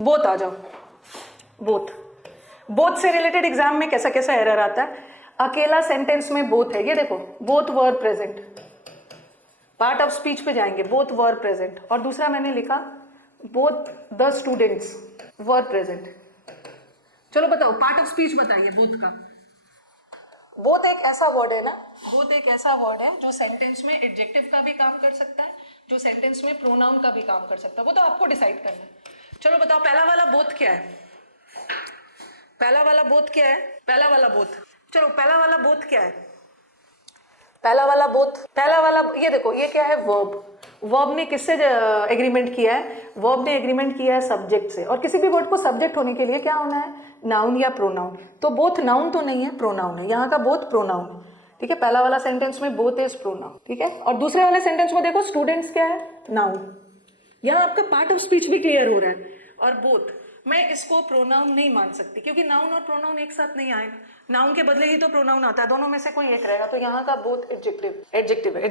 Both आ जाओ, both. Both से related exam में कैसा कैसा एरर आता है। अकेला सेंटेंस में बोथ है, ये देखो both were present, part of speech पे जाएंगे, बोथ वर प्रेजेंट। और दूसरा मैंने लिखा both the students were present. चलो बताओ, पार्ट ऑफ स्पीच बताइए बोथ का। बोथ एक ऐसा वर्ड है ना, बोथ एक ऐसा वर्ड है जो सेंटेंस में एडजेक्टिव का भी काम कर सकता है, जो सेंटेंस में प्रोनाउन का भी काम कर सकता है, वो तो आपको डिसाइड करना है। चलो बताओ पहला वाला बोथ क्या है, पहला वाला बोथ क्या है, पहला वाला बोथ, चलो पहला वाला बोथ क्या है, पहला वाला बोथ, पहला वाला ये देखो ये क्या है, वर्ब। वर्ब ने किससे एग्रीमेंट किया है, वर्ब ने एग्रीमेंट किया है सब्जेक्ट से। और किसी भी वर्ड को सब्जेक्ट होने के लिए क्या होना है, नाउन या प्रोनाउन। तो बोथ नाउन तो नहीं है, प्रोनाउन है, यहाँ का बोथ प्रोनाउन है, ठीक है। पहला वाला सेंटेंस में बोथ इज प्रोनाउन, ठीक है। और दूसरे वाले सेंटेंस में देखो स्टूडेंट्स क्या है, नाउन। यहाँ आपका पार्ट ऑफ स्पीच भी क्लियर हो रहा है। और बोथ मैं इसको प्रोनाउन नहीं मान सकती, क्योंकि नाउन और प्रोनाउन एक साथ नहीं आएगा, नाउन के बदले ही तो प्रोनाउन आता है, दोनों में से कोई एक रहेगा। तो यहाँ का बोथ एडजेक्टिव, एडजेक्टिव है,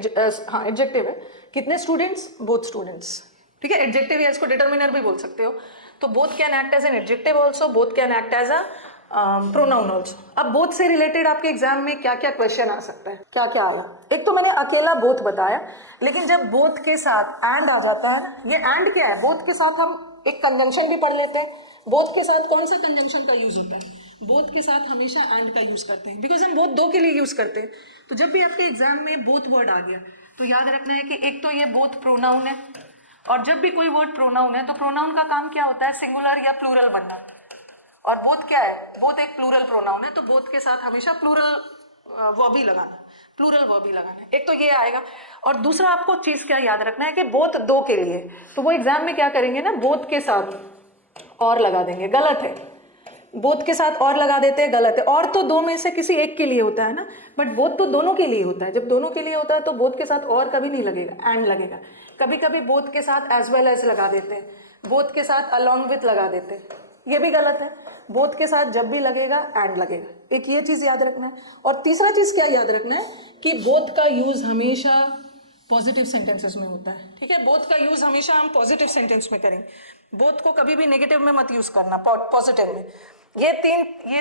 हाँ एडजेक्टिव है। कितने स्टूडेंट्स, बोथ स्टूडेंट्स, ठीक है। एडजेक्टिव या इसको डिटर्मिनर भी बोल सकते हो। तो both can act as an adjective also, both can act as a pronoun also. अब बोथ से रिलेटेड आपके एग्जाम में क्या क्या क्वेश्चन आ सकता है, क्या क्या आया। एक तो मैंने अकेला बोथ बताया, लेकिन जब बोथ के साथ एंड आ जाता है, ये एंड क्या है, बोथ के साथ हम एक कंजंक्शन भी पढ़ लेते हैं। बोथ के साथ कौन सा कंजंक्शन का यूज होता है, बोथ के साथ हमेशा एंड का यूज करते हैं, बिकॉज हम बोथ दो के लिए यूज करते हैं। तो जब भी आपके एग्जाम में बोथ वर्ड आ गया तो याद रखना है कि एक तो ये बोथ प्रोनाउन है, और जब भी कोई वर्ड प्रोनाउन है तो प्रोनाउन का काम क्या होता है, सिंगुलर या प्लूरल बनना। और बोथ क्या है, बोथ एक प्लूरल प्रोनाउन है, तो बोथ के साथ हमेशा प्लूरल वर्ब ही लगाना, प्लूरल वर्ब ही लगाना है। एक तो ये आएगा। और दूसरा आपको चीज क्या याद रखना है कि बोथ दो के लिए, तो वो एग्जाम में क्या करेंगे ना, बोथ के साथ और लगा देंगे, गलत है। बोथ के साथ और लगा देते हैं, गलत है। और तो दो में से किसी एक के लिए होता है ना, बट बोथ तो दोनों के लिए होता है। जब दोनों के लिए होता है तो बोथ के साथ और कभी नहीं लगेगा, एंड लगेगा। कभी कभी बोथ के साथ एज वेल एज लगा देते हैं, बोथ के साथ अलॉन्ग विथ लगा देते हैं, ये भी गलत है। बोथ के साथ जब भी लगेगा एंड लगेगा, एक ये चीज याद रखना है। और तीसरा चीज क्या याद रखना है कि बोथ का यूज हमेशा पॉजिटिव सेंटेंसेस में होता है, ठीक है। बोथ का यूज हमेशा हम पॉजिटिव सेंटेंस में करेंगे, बोथ को कभी भी नेगेटिव में मत यूज करना, पॉजिटिव में। ये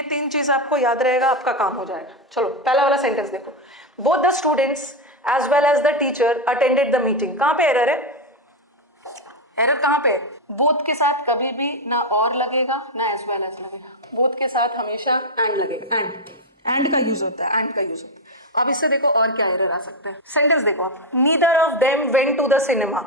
तीन चीज आपको याद रहेगा, आपका काम हो जाएगा। चलो पहला वाला सेंटेंस देखो, both the students as well as the teacher attended the meeting. कहाँ पे एरर है, एरर कहाँ पे है, बोथ के साथ कभी भी ना और लगेगा ना एज वेल एज लगेगा, बोथ के साथ हमेशा एंड लगेगा, एंड का यूज होता है, एंड का यूज होता है। अब इससे देखो और क्या एरर आ सकता है। सेंटेंस देखो आप, neither of them went to the cinema.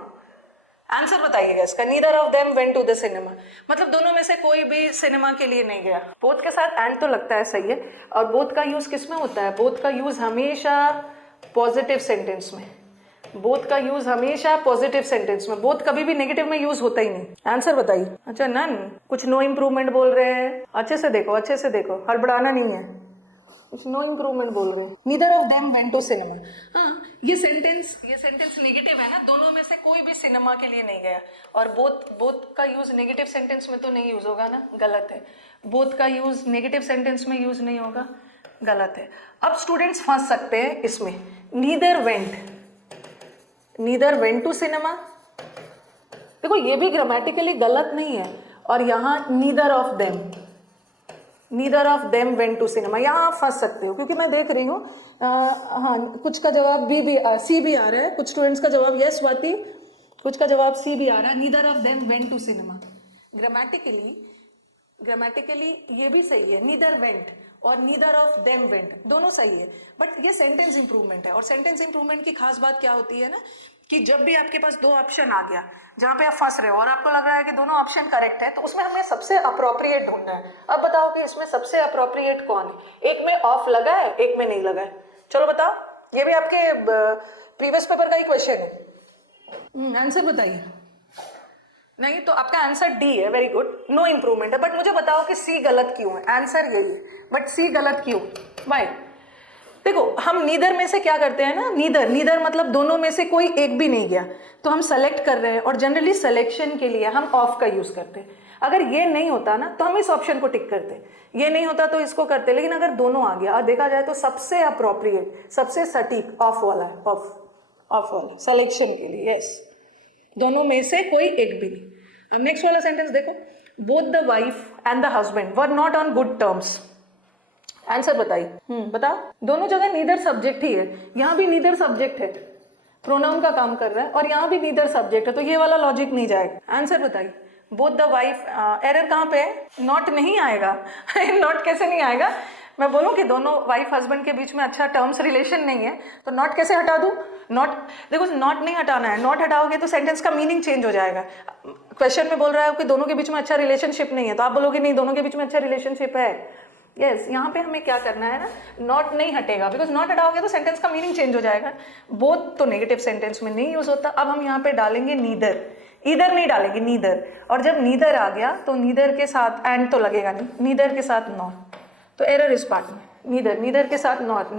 Answer बताइएगा इसका, neither of them went to the cinema, मतलब दोनों में से कोई भी सिनेमा के लिए नहीं गया। बोथ के साथ एंड तो लगता है, सही है। और बोथ का यूज किस में होता है, बोथ का यूज हमेशा पॉजिटिव सेंटेंस में, बोथ का यूज हमेशा पॉजिटिव सेंटेंस में, बोथ कभी भी नेगेटिव में यूज होता ही नहीं। आंसर बताइए। अच्छा नन, कुछ नो इम्प्रूवमेंट बोल रहे हैं, अच्छे से देखो, अच्छे से देखो, हड़बड़ाना नहीं है, कुछ नो इम्प्रूवमेंट बोल रहे हैं। Neither of them went to cinema, हाँ ये सेंटेंस नेगेटिव है ना, दोनों में से कोई भी सिनेमा के लिए नहीं गया। और बोथ का यूज नेगेटिव सेंटेंस में तो नहीं यूज होगा ना, गलत है। बोथ का यूज नेगेटिव सेंटेंस में यूज नहीं होगा, गलत है। अब स्टूडेंट्स फंस सकते हैं इसमें, नीदर वेंट टू सिनेमा, देखो ये भी ग्रामेटिकली गलत नहीं है। और यहाँ neither of them went to cinema, यहाँ आप फंस सकते हो, क्योंकि मैं देख रही हूँ हाँ कुछ का जवाब सी भी आ रहा है, कुछ स्टूडेंट्स का जवाब यस स्वाति, कुछ का जवाब सी भी आ रहा है, neither of them went to cinema. Grammatically ये भी सही है, नीदर वेंट और नीदर ऑफ देम वेंट दोनों सही है, बट ये सेंटेंस इंप्रूवमेंट है। और सेंटेंस इंप्रूवमेंट की खास बात क्या होती है ना, कि जब भी आपके पास दो ऑप्शन आ गया जहाँ पे आप फंस रहे हो और आपको लग रहा है कि दोनों ऑप्शन करेक्ट है, तो उसमें हमें सबसे अप्रोप्रिएट ढूंढना है। अब बताओ कि इसमें सबसे अप्रोप्रिएट कौन है, एक में ऑफ लगा है, एक में नहीं लगा है। चलो बताओ, ये भी आपके प्रीवियस पेपर का ही क्वेश्चन है, आंसर बताइए। नहीं तो आपका आंसर डी है, वेरी गुड, नो इम्प्रूवमेंट है। बट मुझे बताओ कि सी गलत क्यों है, आंसर यही है, बट सी गलत क्यों, वाई। देखो हम नीदर में से क्या करते हैं ना, नीदर मतलब दोनों में से कोई एक भी नहीं गया, तो हम सेलेक्ट कर रहे हैं, और जनरली सिलेक्शन के लिए हम ऑफ का यूज करते हैं। अगर ये नहीं होता ना तो हम इस ऑप्शन को टिक करते, ये नहीं होता तो इसको करते, लेकिन अगर दोनों आ गया और देखा जाए तो सबसे अप्रोप्रिएट, सबसे सटीक ऑफ वाला है, ऑफ वाला सिलेक्शन के लिए, यस, दोनों में से कोई एक भी नहीं। अब नेक्स्ट वाला सेंटेंस देखो, both the wife and the husband were not on good terms. Answer बताइए। बताओ। दोनों जगह नीदर सब्जेक्ट ही है, यहाँ भी नीदर सब्जेक्ट है, प्रोनाउन का काम कर रहा है, और यहाँ भी नीदर सब्जेक्ट है, तो ये वाला लॉजिक नहीं जाएगा। आंसर बताइए। बोथ द वाइफ, एरर कहाँ पे है? नॉट नहीं आएगा। नॉट कैसे नहीं आएगा? मैं बोलूँ कि दोनों वाइफ हस्बैंड के बीच में अच्छा टर्म्स रिलेशन नहीं है, तो नॉट कैसे हटा दूँ? नॉट, देखो नॉट नहीं हटाना है, नॉट हटाओगे तो सेंटेंस का मीनिंग चेंज हो जाएगा। क्वेश्चन में बोल रहा है कि दोनों के बीच में अच्छा रिलेशनशिप नहीं है, तो आप बोलोगे नहीं दोनों के बीच में अच्छा रिलेशनशिप है। यस, यहाँ पे हमें क्या करना है ना, नॉट नहीं हटेगा, बिकॉज नॉट हटाओगे तो सेंटेंस का मीनिंग चेंज हो जाएगा। बोथ तो नेगेटिव सेंटेंस में नहीं यूज होता। अब हम यहाँ पे डालेंगे नीदर, इधर नहीं डालेंगे, नीदर। और जब नीदर आ गया तो नीदर के साथ एंड तो लगेगा नहीं, नीदर के साथ नॉट, तो एरर इस पार्ट में, नीदर, नीदर के साथ नॉट।